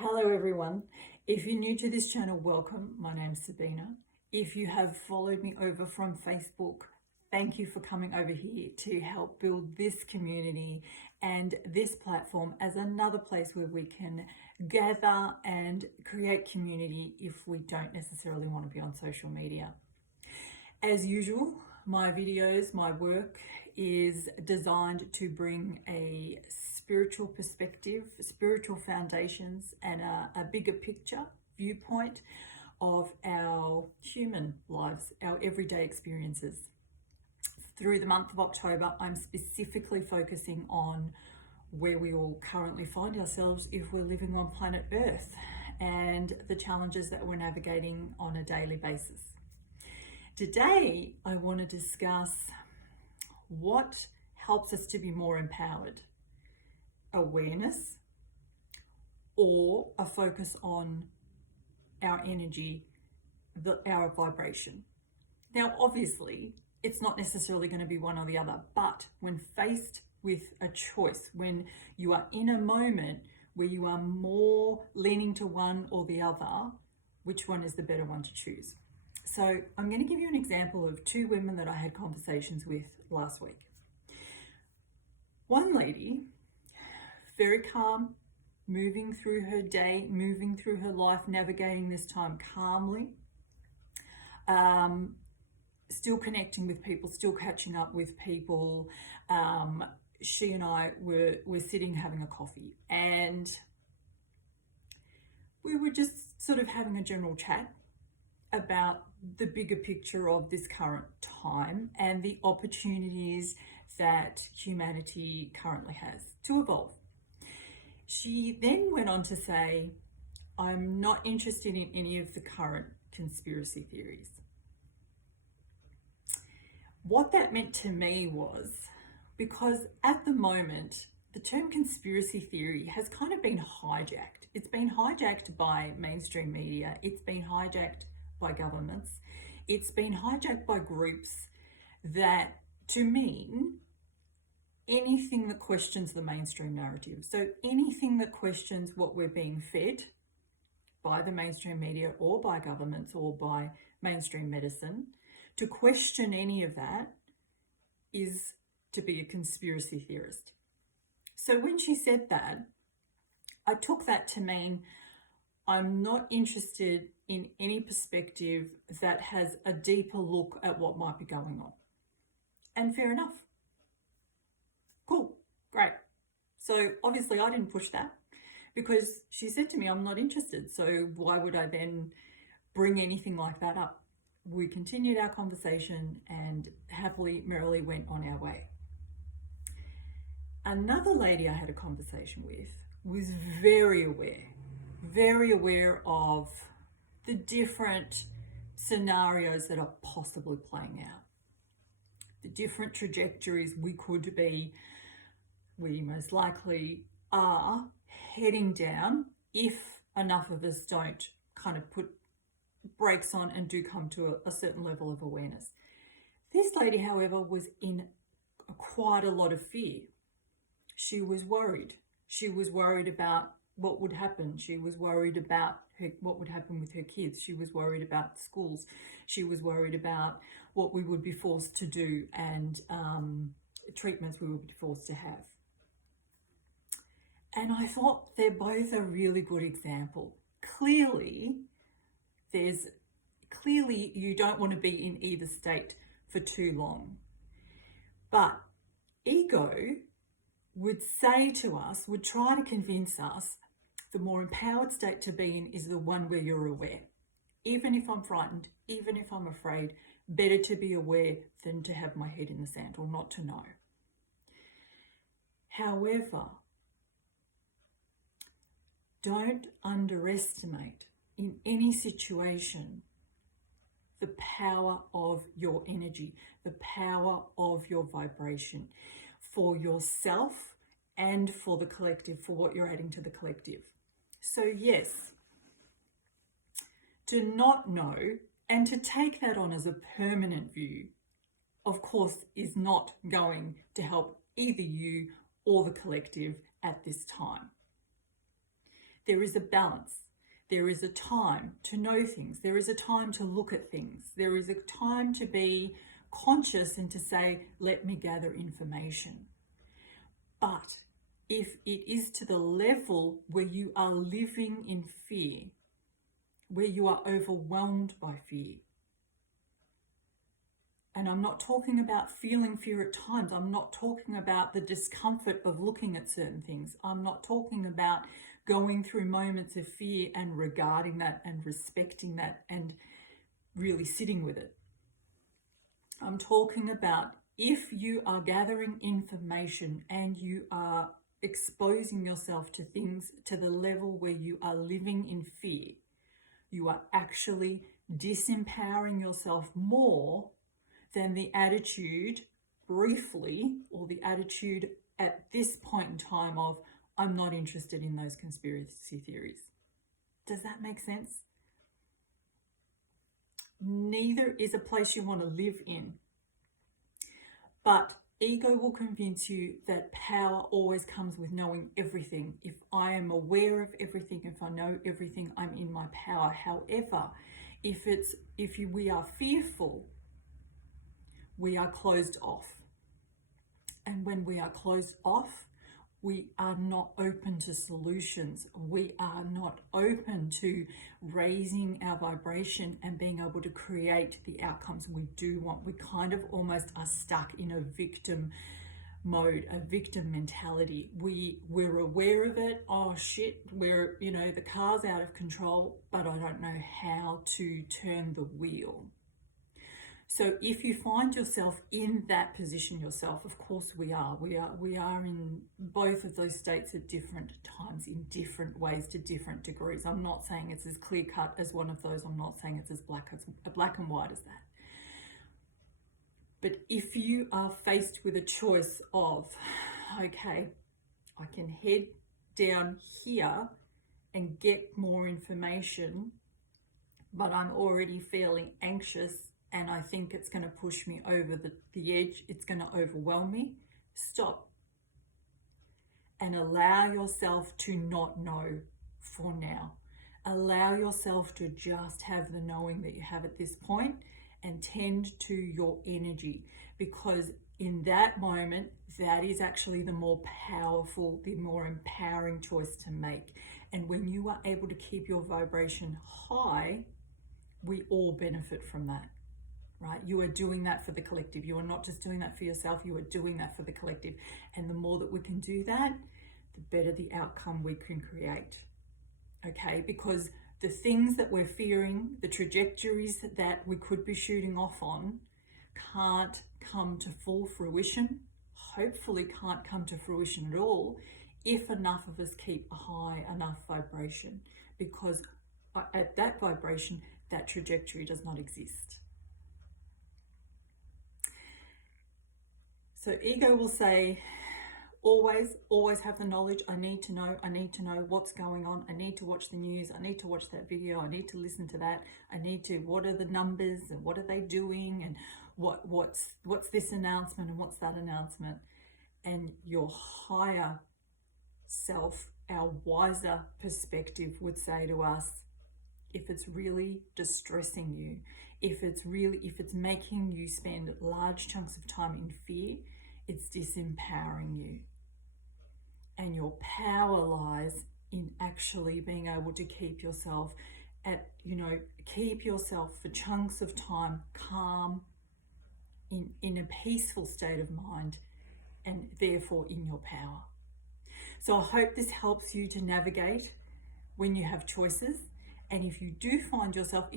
Hello everyone. If you're new to this channel, welcome. My name's Sabina. If you have followed me over from Facebook, thank you for coming over here to help build this community and this platform as another place where we can gather and create community if we don't necessarily want to be on social media. As usual, my videos, my work is designed to bring a spiritual perspective, spiritual foundations, and a bigger picture viewpoint of our human lives, our everyday experiences. Through the month of October, I'm specifically focusing on where we all currently find ourselves if we're living on planet Earth and the challenges that we're navigating on a daily basis. Today, I want to discuss what helps us to be more empowered. Awareness or a focus on our energy, our vibration. Now, obviously, it's not necessarily going to be one or the other, but when faced with a choice, when you are in a moment where you are more leaning to one or the other, which one is the better one to choose? So I'm going to give you an example of two women that I had conversations with last week. One lady, very calm, moving through her day, moving through her life, navigating this time calmly, still connecting with people, still catching up with people. She and I were sitting having a coffee, and we were just sort of having a general chat about the bigger picture of this current time and the opportunities that humanity currently has to evolve. She then went on to say, I'm not interested in any of the current conspiracy theories. What that meant to me was, because at the moment, the term conspiracy theory has kind of been hijacked. It's been hijacked by mainstream media. It's been hijacked by governments. It's been hijacked by groups that to mean anything that questions the mainstream narrative. So anything that questions what we're being fed by the mainstream media or by governments or by mainstream medicine, to question any of that is to be a conspiracy theorist. So when she said that, I took that to mean I'm not interested in any perspective that has a deeper look at what might be going on. And fair enough. Cool, great. So obviously I didn't push that because she said to me, I'm not interested. So why would I then bring anything like that up? We continued our conversation and happily, merrily went on our way. Another lady I had a conversation with was very aware of the different scenarios that are possibly playing out, the different trajectories we could be, we most likely are heading down if enough of us don't kind of put brakes on and do come to a certain level of awareness. This lady, however, was in quite a lot of fear. She was worried. She was worried about what would happen. She was worried about what would happen with her kids. She was worried about schools. She was worried about what we would be forced to do and treatments we would be forced to have. And I thought they're both a really good example. Clearly, you don't want to be in either state for too long. But ego would say to us, would try to convince us, the more empowered state to be in is the one where you're aware. Even if I'm frightened, even if I'm afraid, better to be aware than to have my head in the sand or not to know. However, don't underestimate in any situation the power of your energy, the power of your vibration for yourself and for the collective, for what you're adding to the collective. So yes, to not know and to take that on as a permanent view, of course, is not going to help either you or the collective at this time. There is a balance. There is a time to know things. There is a time to look at things. There is a time to be conscious and to say, let me gather information. But if it is to the level where you are living in fear, where you are overwhelmed by fear, and I'm not talking about feeling fear at times. I'm not talking about the discomfort of looking at certain things. I'm not talking about going through moments of fear and regarding that and respecting that and really sitting with it. I'm talking about if you are gathering information and you are exposing yourself to things to the level where you are living in fear, you are actually disempowering yourself more than the attitude briefly, or the attitude at this point in time of, I'm not interested in those conspiracy theories. Does that make sense? Neither is a place you want to live in. But ego will convince you that power always comes with knowing everything. If I am aware of everything, if I know everything, I'm in my power. However, if we are fearful, we are closed off. And when we are closed off, we are not open to solutions. We are not open to raising our vibration and being able to create the outcomes we do want. We kind of almost are stuck in a victim mode, a victim mentality. We're aware of it. Oh shit, the car's out of control, but I don't know how to turn the wheel. So if you find yourself in that position yourself, of course we are in both of those states at different times, in different ways, to different degrees. I'm not saying it's as clear cut as one of those. I'm not saying it's as black and white as that. But if you are faced with a choice of, okay, I can head down here and get more information, but I'm already feeling anxious, and I think it's going to push me over the edge, it's going to overwhelm me, stop. And allow yourself to not know for now. Allow yourself to just have the knowing that you have at this point, and tend to your energy, because in that moment, that is actually the more powerful, the more empowering choice to make. And when you are able to keep your vibration high, we all benefit from that. Right? You are doing that for the collective. You are not just doing that for yourself, you are doing that for the collective. And the more that we can do that, the better the outcome we can create. Okay? Because the things that we're fearing, the trajectories that we could be shooting off on, can't come to full fruition, hopefully can't come to fruition at all, if enough of us keep a high enough vibration. Because at that vibration, that trajectory does not exist. So ego will say, always have the knowledge. I need to know what's going on. I need to watch the news. I need to watch that video. I need to listen to that. What are the numbers and what are they doing, and what's this announcement and what's that announcement. And your higher self, our wiser perspective, would say to us, if it's really distressing you, if it's making you spend large chunks of time in fear, it's disempowering you. And your power lies in actually being able to keep yourself for chunks of time calm, in a peaceful state of mind, and therefore in your power. So I hope this helps you to navigate when you have choices. And if you find yourself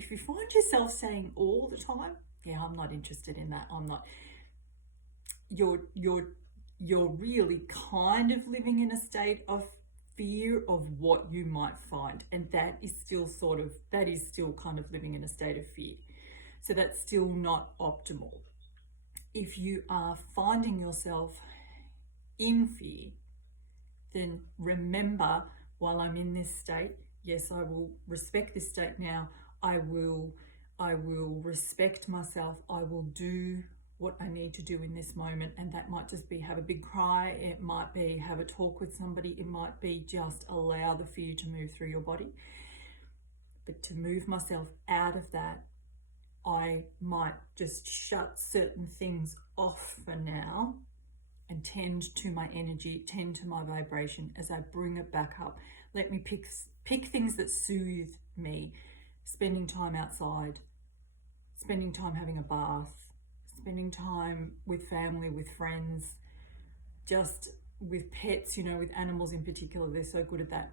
saying all the time, yeah, I'm not interested in that, I'm not, you're really kind of living in a state of fear of what you might find. And that is still kind of living in a state of fear. So that's still not optimal. If you are finding yourself in fear, then remember, while I'm in this state, yes, I will respect this state now. I will respect myself. I will do what I need to do in this moment. And that might just be have a big cry, it might be have a talk with somebody, it might be just allow the fear to move through your body. But to move myself out of that, I might just shut certain things off for now and tend to my energy, tend to my vibration as I bring it back up. Let me pick things that soothe me. Spending time outside, spending time having a bath, spending time with family, with friends, just with pets, you know, with animals in particular, they're so good at that.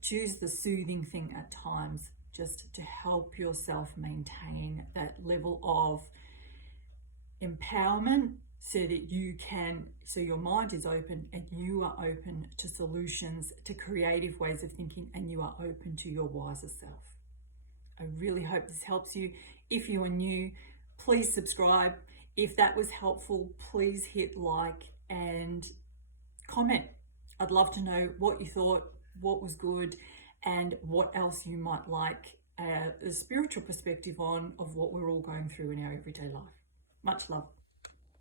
Choose the soothing thing at times, just to help yourself maintain that level of empowerment so that so your mind is open and you are open to solutions, to creative ways of thinking, and you are open to your wiser self. I really hope this helps you. If you are new, please subscribe. If that was helpful, please hit like and comment. I'd love to know what you thought, what was good, and what else you might like a spiritual perspective on of what we're all going through in our everyday life. Much love.